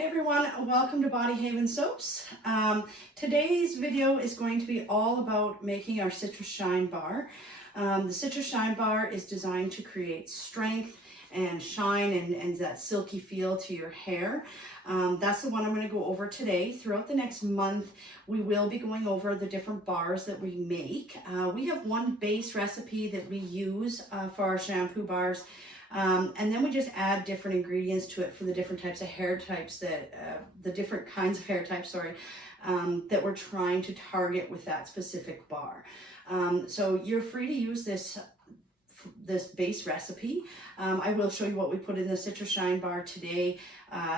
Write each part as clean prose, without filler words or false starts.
Hey everyone, welcome to Body Haven Soaps. Today's video is going to be all about making our Citrus Shine Bar. The Citrus Shine Bar is designed to create strength and shine and that silky feel to your hair. That's the one I'm going to go over today. Throughout the next month, we will be going over the different bars that we make. We have one base recipe that we use for our shampoo bars. And then we just add different ingredients to it for the different types of hair types that, the different kinds of hair types, that we're trying to target with that specific bar. So you're free to use this base recipe. I will show you what we put in the Citrus Shine Bar today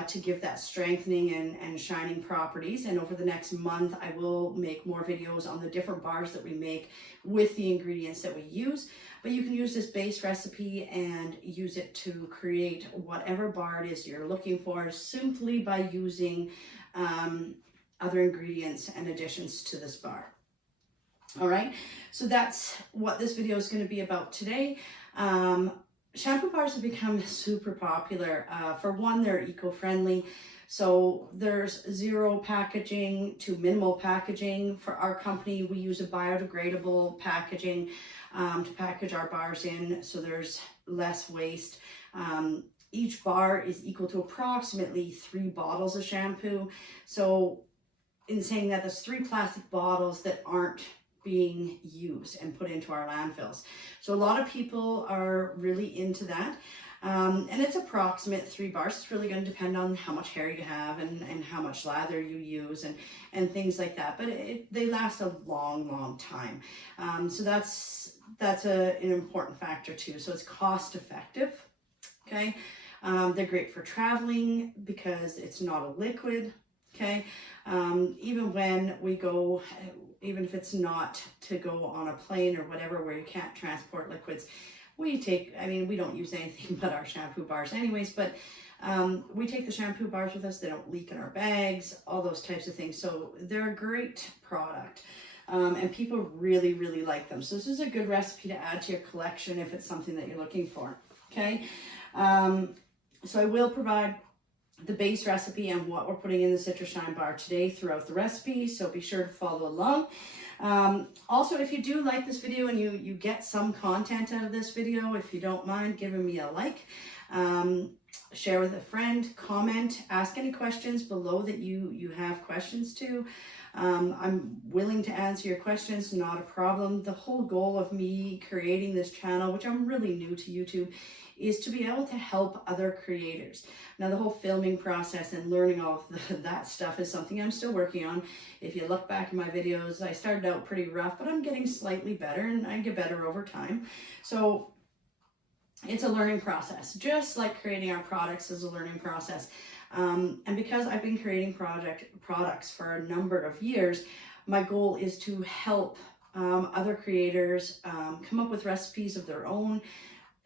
to give that strengthening and shining properties. And over the next month, I will make more videos on the different bars that we make with the ingredients that we use. But you can use this base recipe and use it to create whatever bar it is you're looking for simply by using other ingredients and additions to this bar. All right, so that's what this video is going to be about today. Shampoo bars have become super popular. For one, they're eco-friendly. So there's zero packaging to minimal packaging. For our company, we use a biodegradable packaging to package our bars in, so there's less waste. Each bar is equal to approximately 3 bottles of shampoo. So in saying that, there's 3 plastic bottles that aren't being used and put into our landfills. So a lot of people are really into that. And it's approximate 3 bars. It's really going to depend on how much hair you have and how much lather you use and things like that. But they last a long time. So that's an important factor too. So it's cost effective. Okay. They're great for traveling because it's not a liquid. Okay. Even when we go, even if it's not to go on a plane or whatever where you can't transport liquids, we don't use anything but our shampoo bars anyways, but we take the shampoo bars with us. They don't leak in our bags, all those types of things. So they're a great product. And people really like them. So this is a good recipe to add to your collection if it's something that you're looking for. Okay. So I will provide the base recipe and what we're putting in the Citrus Shine Bar today throughout the recipe, so be sure to follow along. Also, if you do like this video and you get some content out of this video, if you don't mind giving me a like, share with a friend, comment, ask any questions below that you have questions to. I'm willing to answer your questions, not a problem. The whole goal of me creating this channel, which I'm really new to YouTube, is to be able to help other creators. Now, the whole filming process and learning all of that stuff is something I'm still working on. If you look back in my videos, I started out pretty rough, but I'm getting slightly better and I get better over time. So it's a learning process, just like creating our products is a learning process. And because I've been creating products for a number of years, my goal is to help other creators come up with recipes of their own,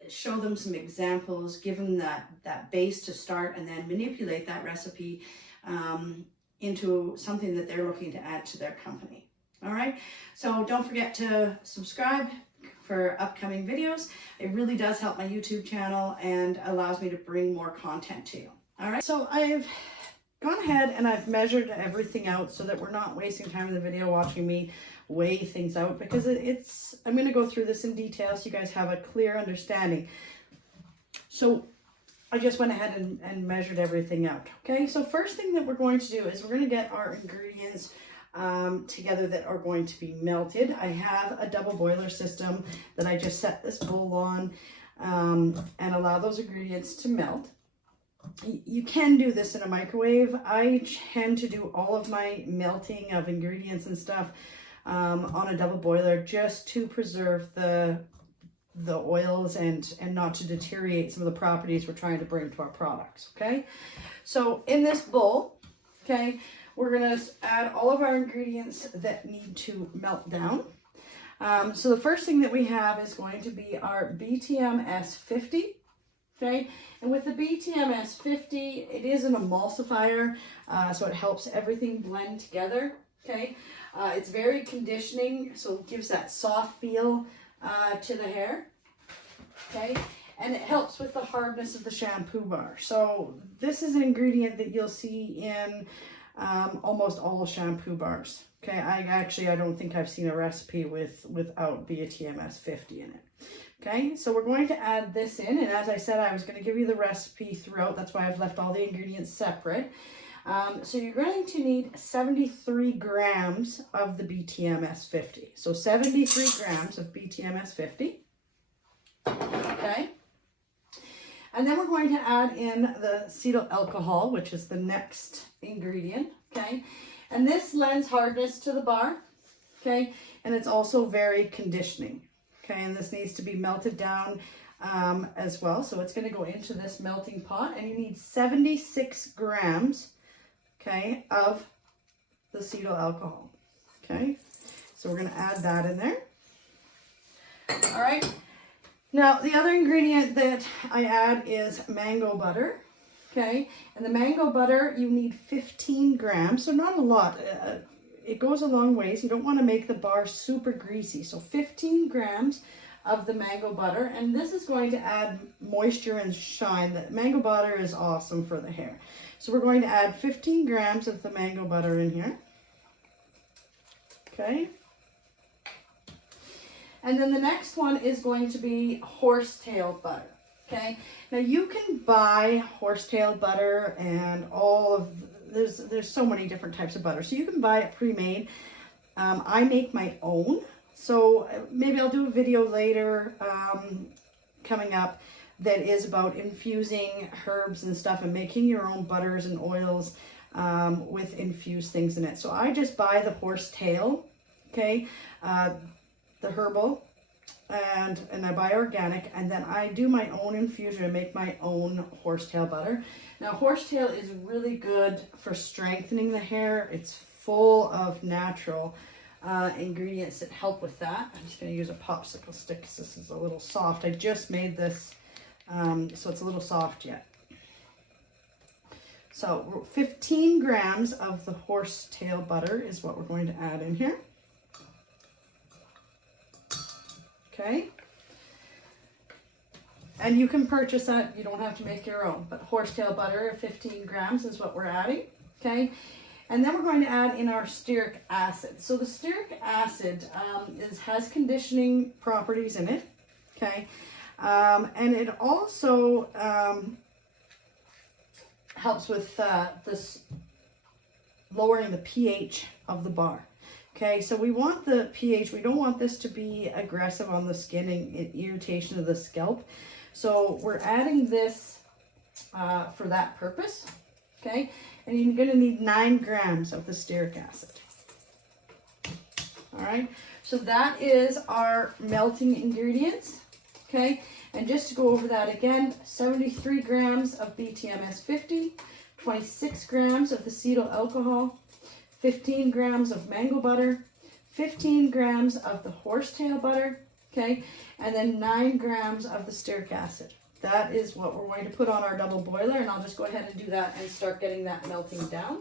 show them some examples, give them that base to start, and then manipulate that recipe into something that they're looking to add to their company. All right, so don't forget to subscribe for upcoming videos. It really does help my YouTube channel and allows me to bring more content to you. All right, so I've gone ahead and I've measured everything out so that we're not wasting time in the video watching me weigh things out, because I'm going to go through this in detail so you guys have a clear understanding. So I just went ahead and measured everything out. Okay, so first thing that we're going to do is we're going to get our ingredients together that are going to be melted. I have a double boiler system that I just set this bowl on and allow those ingredients to melt. You can do this in a microwave. I tend to do all of my melting of ingredients and stuff on a double boiler, just to preserve the oils and not to deteriorate some of the properties we're trying to bring to our products. Okay, so in this bowl, okay, we're gonna add all of our ingredients that need to melt down. So the first thing that we have is going to be our BTMS 50. Okay, and with the BTMS 50, it is an emulsifier, so it helps everything blend together. Okay, it's very conditioning, so it gives that soft feel to the hair. Okay, and it helps with the hardness of the shampoo bar. So this is an ingredient that you'll see in almost all shampoo bars. Okay, I don't think I've seen a recipe without BTMS 50 in it. Okay, so we're going to add this in, and as I said, I was going to give you the recipe throughout. That's why I've left all the ingredients separate. So you're going to need 73 grams of the BTMS 50. So 73 grams of BTMS 50. Okay. And then we're going to add in the acetyl alcohol, which is the next ingredient. Okay. And this lends hardness to the bar. Okay. And it's also very conditioning. Okay. And this needs to be melted down as well. So it's going to go into this melting pot, and you need 76 grams, okay, of the acetyl alcohol. Okay. So we're going to add that in there. All right. Now, the other ingredient that I add is mango butter, okay? And the mango butter, you need 15 grams, so not a lot. It goes a long ways. You don't want to make the bar super greasy. So 15 grams of the mango butter, and this is going to add moisture and shine. The mango butter is awesome for the hair. So we're going to add 15 grams of the mango butter in here, okay? And then the next one is going to be horsetail butter, okay? Now you can buy horsetail butter and all of, there's so many different types of butter. So you can buy it pre-made. I make my own. So maybe I'll do a video later coming up that is about infusing herbs and stuff and making your own butters and oils with infused things in it. So I just buy the horsetail, okay? The herbal, and I buy organic, and then I do my own infusion and make my own horsetail butter. Now horsetail is really good for strengthening the hair. It's full of natural ingredients that help with that. I'm just going to use a popsicle stick because this is a little soft. I just made this so it's a little soft yet. So 15 grams of the horsetail butter is what we're going to add in here. Okay, and you can purchase that. You don't have to make your own, but horsetail butter, 15 grams is what we're adding. Okay, and then we're going to add in our stearic acid. So the stearic acid has conditioning properties in it. Okay, and it also helps with this lowering the pH of the bar. Okay, so we want the pH, we don't want this to be aggressive on the skin and irritation of the scalp. So we're adding this for that purpose, okay? And you're gonna need 9 grams of the stearic acid. All right, so that is our melting ingredients, okay? And just to go over that again, 73 grams of BTMS 50, 26 grams of the acetyl alcohol, 15 grams of mango butter, 15 grams of the horsetail butter, okay, and then 9 grams of the stearic acid. That is what we're going to put on our double boiler, and I'll just go ahead and do that and start getting that melting down.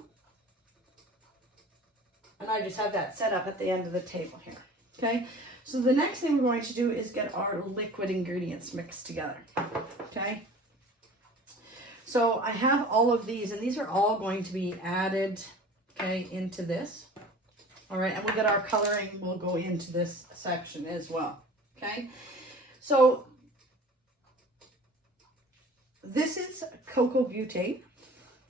And I just have that set up at the end of the table here, okay. So the next thing we're going to do is get our liquid ingredients mixed together, okay. So I have all of these, and these are all going to be added, okay, into this. All right, and we got our coloring will go into this section as well, okay? So this is cocoa butane,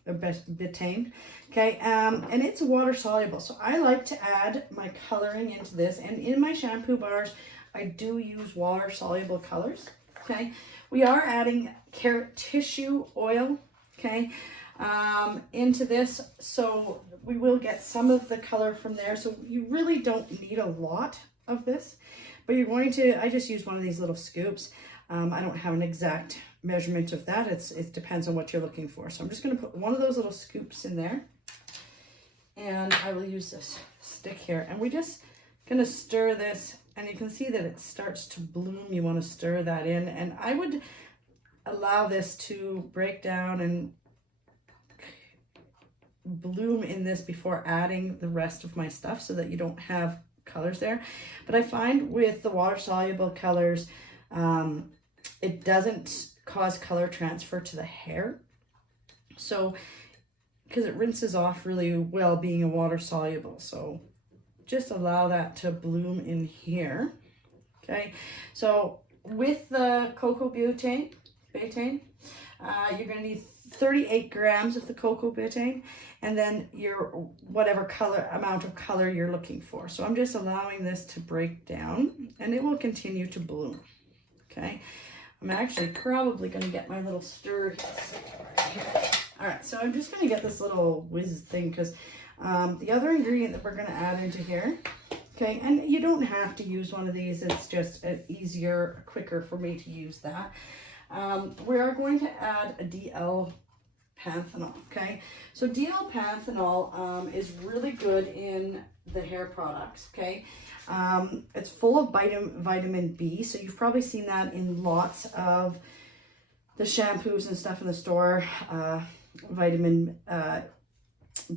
or butane, okay, and it's water soluble. So I like to add my coloring into this, and in my shampoo bars, I do use water soluble colors, okay? We are adding carrot tissue oil, okay, into this, so we will get some of the color from there. So you really don't need a lot of this, but you're going to, I just use one of these little scoops. I don't have an exact measurement of that. It depends on what you're looking for. So I'm just going to put one of those little scoops in there, and I will use this stick here, and we're just going to stir this, and you can see that it starts to bloom. You want to stir that in, and I would allow this to break down and bloom in this before adding the rest of my stuff, so that you don't have colors there. But I find with the water soluble colors, It doesn't cause color transfer to the hair. So, because it rinses off really well being a water soluble. So just allow that to bloom in here. Okay, so with the cocoa butane, you're going to need 38 grams of the cocoa butane, and then your whatever color amount of color you're looking for. So I'm just allowing this to break down, and it will continue to bloom. Okay, I'm actually probably going to get my little stir right here. All right, so I'm just going to get this little whiz thing, because the other ingredient that we're going to add into here, okay, and you don't have to use one of these, it's just easier, quicker for me to use that. We are going to add a DL panthenol, okay? So DL panthenol is really good in the hair products, okay? It's full of vitamin B, so you've probably seen that in lots of the shampoos and stuff in the store. Vitamin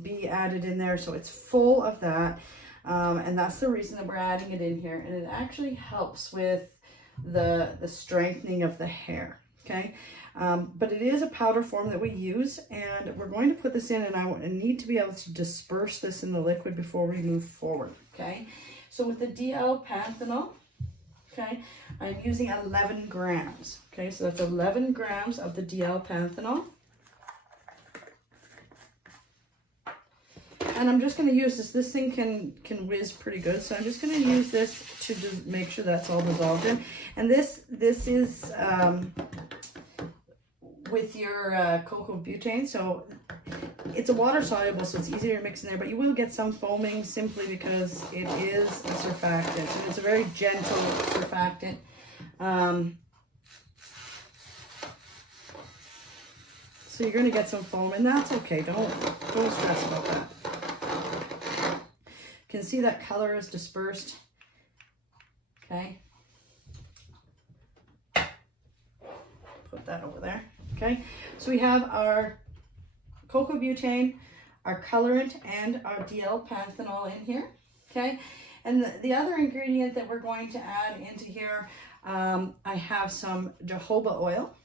B added in there, so it's full of that, and that's the reason that we're adding it in here, and it actually helps with the strengthening of the hair. Okay, but it is a powder form that we use, and we're going to put this in, and I need to be able to disperse this in the liquid before we move forward. Okay, so with the DL panthenol, okay, I'm using 11 grams. Okay, so that's 11 grams of the DL panthenol. And I'm just going to use this. This thing can whiz pretty good, so I'm just going to use this to just make sure that's all dissolved in. And this is with your cocoa butane, so it's a water soluble, so it's easier to mix in there. But you will get some foaming simply because it is a surfactant, and it's a very gentle surfactant. So you're going to get some foam, and that's okay. Don't stress about that. You can see that color is dispersed. Okay. Put that over there. Okay. So we have our cocoa butane, our colorant, and our DL panthenol in here. Okay. And the other ingredient that we're going to add into here, I have some jojoba oil.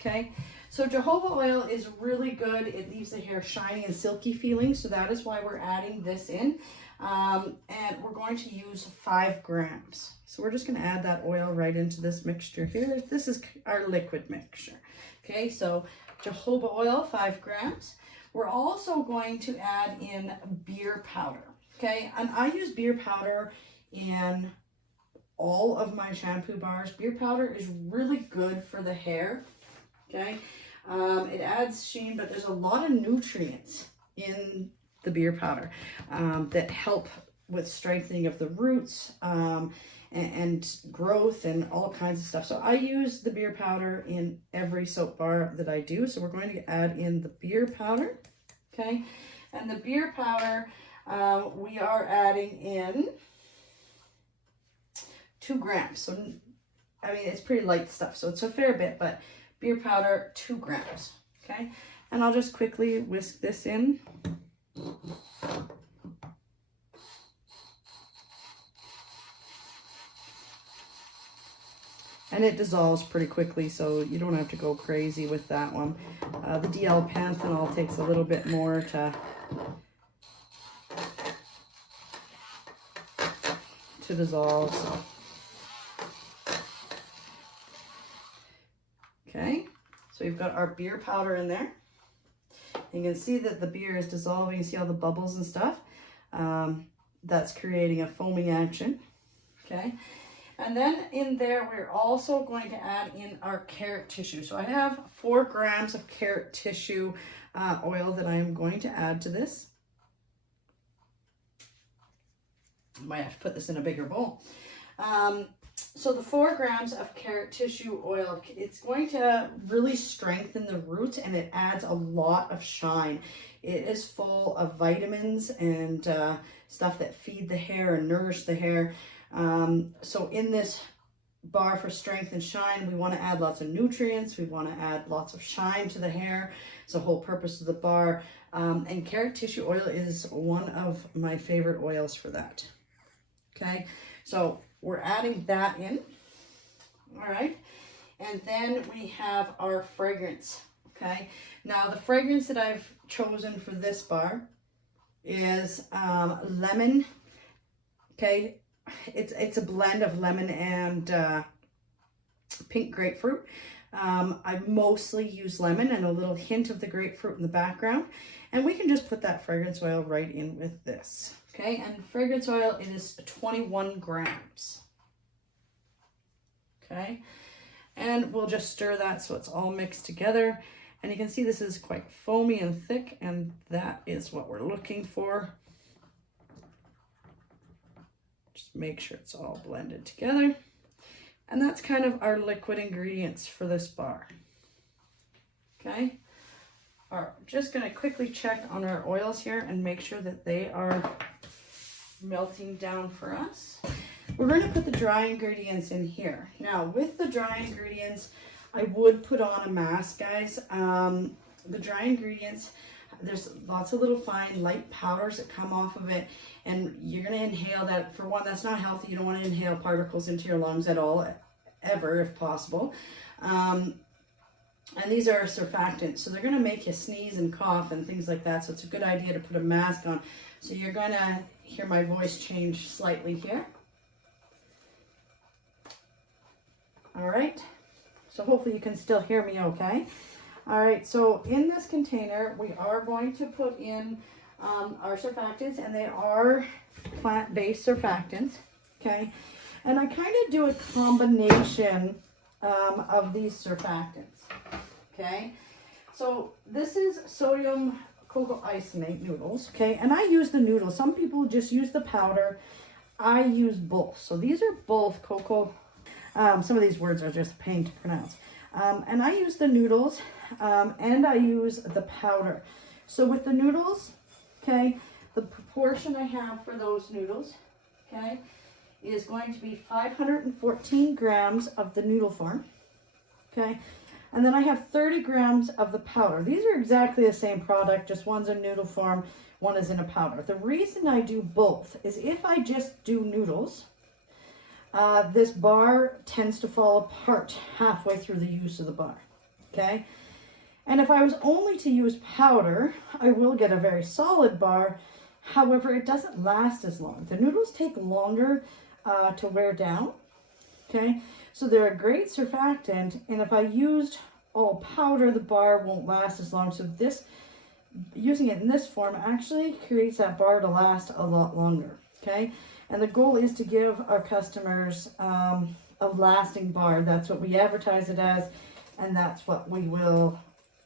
Okay. So jojoba oil is really good. It leaves the hair shiny and silky feeling. So that is why we're adding this in. And we're going to use 5 grams. So we're just going to add that oil right into this mixture here. This is our liquid mixture. Okay, so jojoba oil, 5 grams. We're also going to add in beer powder. Okay, and I use beer powder in all of my shampoo bars. Beer powder is really good for the hair. Okay, it adds sheen, but there's a lot of nutrients in the beer powder that help with strengthening of the roots and growth and all kinds of stuff. So I use the beer powder in every soap bar that I do. So we're going to add in the beer powder, okay? And the beer powder, we are adding in 2 grams. So, I mean, it's pretty light stuff, so it's a fair bit, but beer powder, 2 grams, okay? And I'll just quickly whisk this in. And it dissolves pretty quickly, so you don't have to go crazy with that one. The DL panthenol takes a little bit more to dissolve. So. Okay, so we've got our beer powder in there. You can see that the beer is dissolving. You see all the bubbles and stuff? That's creating a foaming action. Okay. And then in there, we're also going to add in our carrot tissue. So I have 4 grams of carrot tissue oil that I am going to add to this. I might have to put this in a bigger bowl. So the 4 grams of carrot tissue oil, it's going to really strengthen the roots, and it adds a lot of shine. It is full of vitamins and stuff that feed the hair and nourish the hair. So in this bar for strength and shine, we want to add lots of nutrients. We want to add lots of shine to the hair. It's the whole purpose of the bar. And carrot tissue oil is one of my favorite oils for that. Okay, so we're adding that in. All right. And then we have our fragrance, okay? Now the fragrance that I've chosen for this bar is lemon, okay? It's a blend of lemon and pink grapefruit. I mostly use lemon and a little hint of the grapefruit in the background. And we can just put that fragrance oil right in with this, okay? And fragrance oil, it is 21 grams, okay? And we'll just stir that so it's all mixed together. And you can see this is quite foamy and thick, and that is what we're looking for. Just make sure it's all blended together. And that's kind of our liquid ingredients for this bar, okay? Just gonna quickly check on our oils here and make sure that they are melting down for us. We're going to put the dry ingredients in here. Now, with the dry ingredients, I would put on a mask, guys. The dry ingredients, there's lots of little fine light powders that come off of it, and you're going to inhale that. For one, that's not healthy. You don't want to inhale particles into your lungs at all, ever, if possible. And these are surfactants, so they're going to make you sneeze and cough and things like that, so it's a good idea to put a mask on. So you're going to hear my voice change slightly here. All right, so hopefully you can still hear me okay. All right, so in this container, we are going to put in our surfactants, and they are plant-based surfactants, okay? And I kind of do a combination of these surfactants, okay? So this is sodium cocoa isonate noodles, okay? And I use the noodles. Some people just use the powder. I use both. So these are both cocoa. Some of these words are just a pain to pronounce. And I use the noodles and I use the powder. So with the noodles, okay, the proportion I have for those noodles, okay, is going to be 514 grams of the noodle form, okay? And then I have 30 grams of the powder. These are exactly the same product, just one's in noodle form, one is in a powder. The reason I do both is if I just do noodles, this bar tends to fall apart halfway through the use of the bar, okay? And if I was only to use powder, I will get a very solid bar. However, it doesn't last as long. The noodles take longer to wear down, okay? So they're a great surfactant, and if I used all powder, the bar won't last as long. So this, using it in this form actually creates that bar to last a lot longer, okay? And the goal is to give our customers a lasting bar. That's what we advertise it as, and that's what we will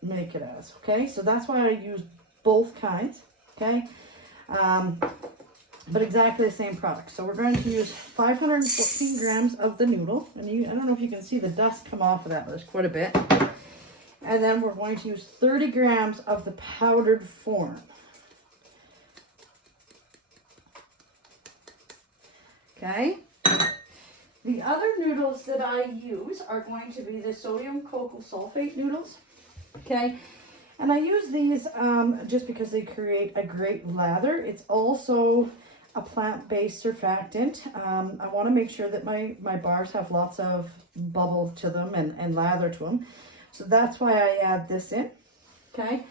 make it as, okay? So that's why I use both kinds, okay? But exactly the same product. So we're going to use 514 grams of the noodle. And I don't know if you can see the dust come off of that, but there's quite a bit. And then we're going to use 30 grams of the powdered form. Okay. The other noodles that I use are going to be the sodium cocoa sulfate noodles. Okay. And I use these just because they create a great lather. It's also a plant-based surfactant. I want to make sure that my bars have lots of bubble to them and lather to them. So that's why I add this in. Okay.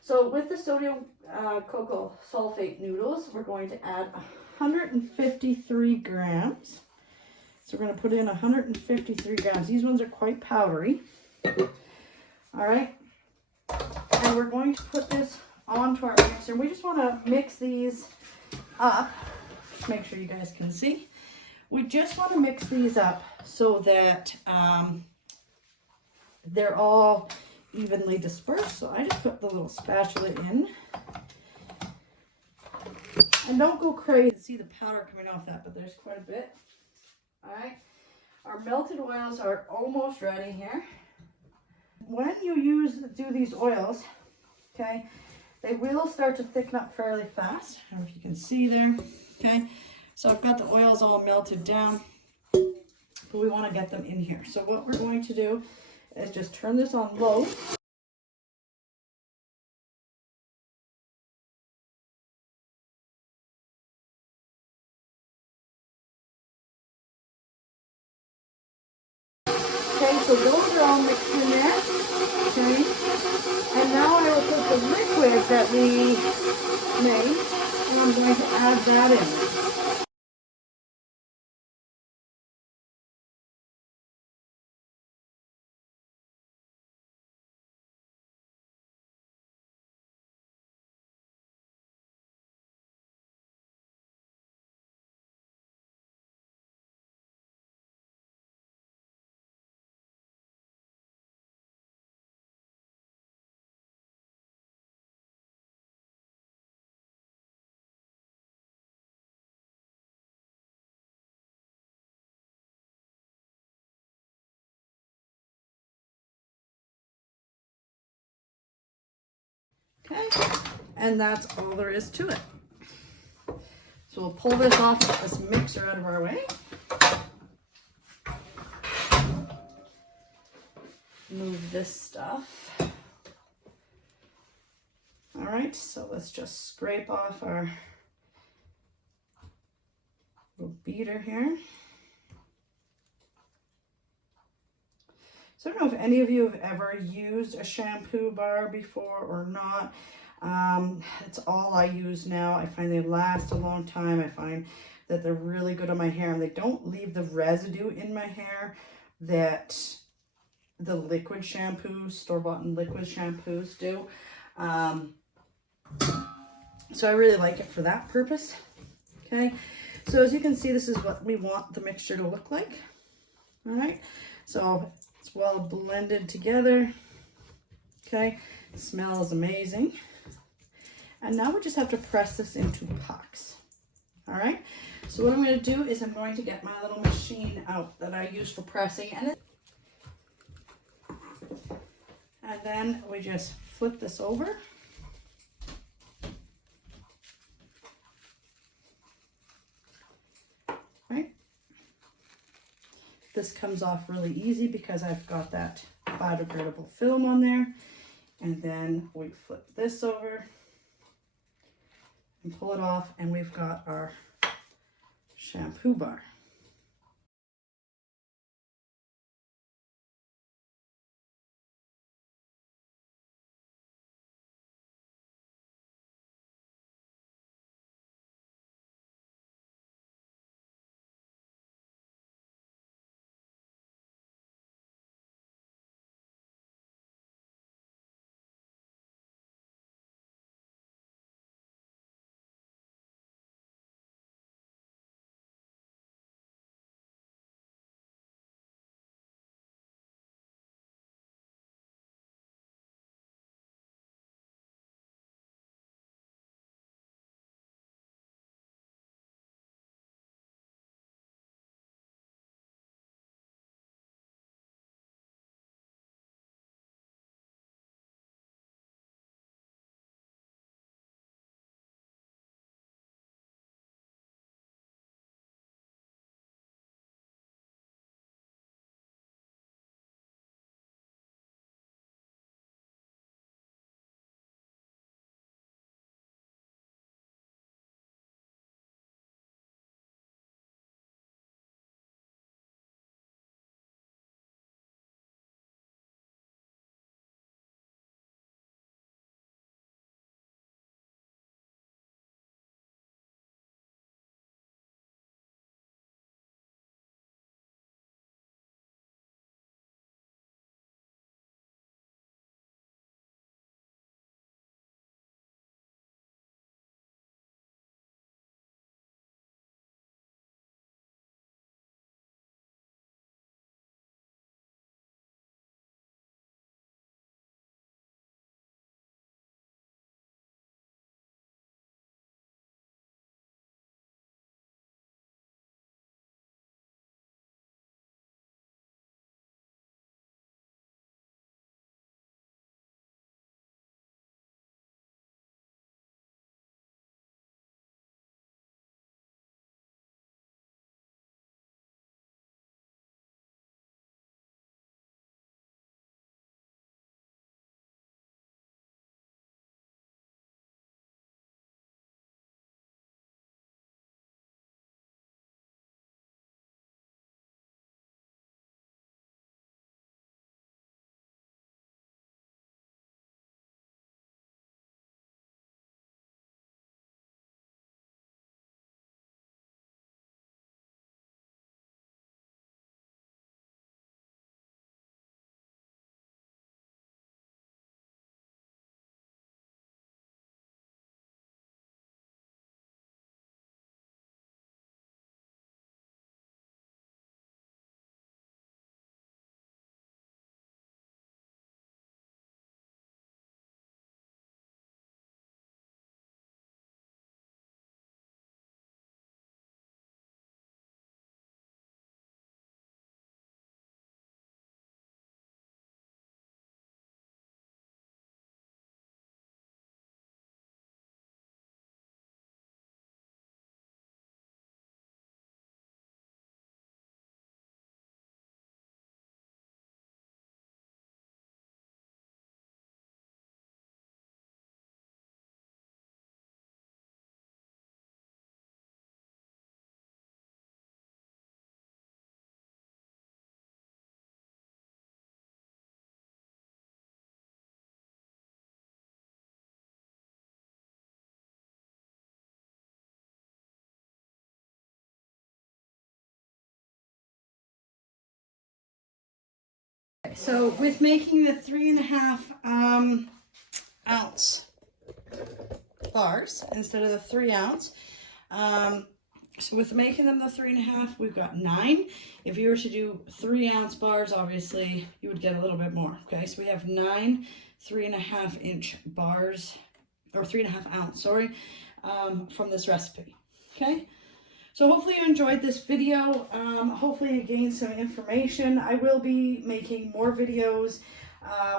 So with the sodium cocoa sulfate noodles, we're going to add 153 grams. So we're going to put in 153 grams. These ones are quite powdery. All right. And we're going to put this onto our mixer. We just want to mix these up. Just make sure you guys can see. We just want to mix these up so that they're all evenly dispersed. So I just put the little spatula in. And don't go crazy. See the powder coming off that, but there's quite a bit. All right. Our melted oils are almost ready here. When you do these oils, okay, they will start to thicken up fairly fast. I don't know if you can see there, okay. So I've got the oils all melted down, but we want to get them in here. So what we're going to do is just turn this on low. Okay, so those are all mixed in there. Okay, and now I will put the liquid that we made, and I'm going to add that in. Okay, and that's all there is to it. So we'll pull this off, this mixer out of our way. Move this stuff. All right, so let's just scrape off our little beater here. So I don't know if any of you have ever used a shampoo bar before or not. It's all I use now. I find they last a long time. I find that they're really good on my hair, and they don't leave the residue in my hair that the liquid shampoos, store-bought liquid shampoos do. So I really like it for that purpose. Okay, so as you can see, this is what we want the mixture to look like. All right, so it's well blended together. Okay, it smells amazing. And now we just have to press this into pucks. All right, so what I'm going to do is I'm going to get my little machine out that I use for pressing, and then we just flip this over. Right, this comes off really easy because I've got that biodegradable film on there. And then we flip this over and pull it off, and we've got our shampoo bar. so with making the 3.5 ounce bars instead of the 3 ounce, so with making them the 3.5, we've got 9. If you were to do 3 ounce bars, obviously you would get a little bit more. Okay, so we have 9 3.5 inch bars, or 3.5 ounce, sorry, from this recipe. Okay, so hopefully you enjoyed this video. Hopefully you gained some information. I will be making more videos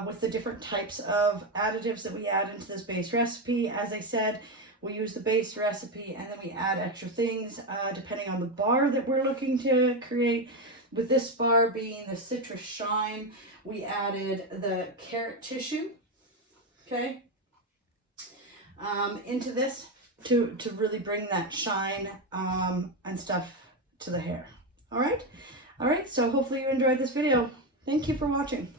with the different types of additives that we add into this base recipe. As I said, we use the base recipe and then we add extra things depending on the bar that we're looking to create. With this bar being the Citrus Shine, we added the carrot tissue, okay, into this to really bring that shine and stuff to the hair. All right, so hopefully you enjoyed this video. Thank you for watching.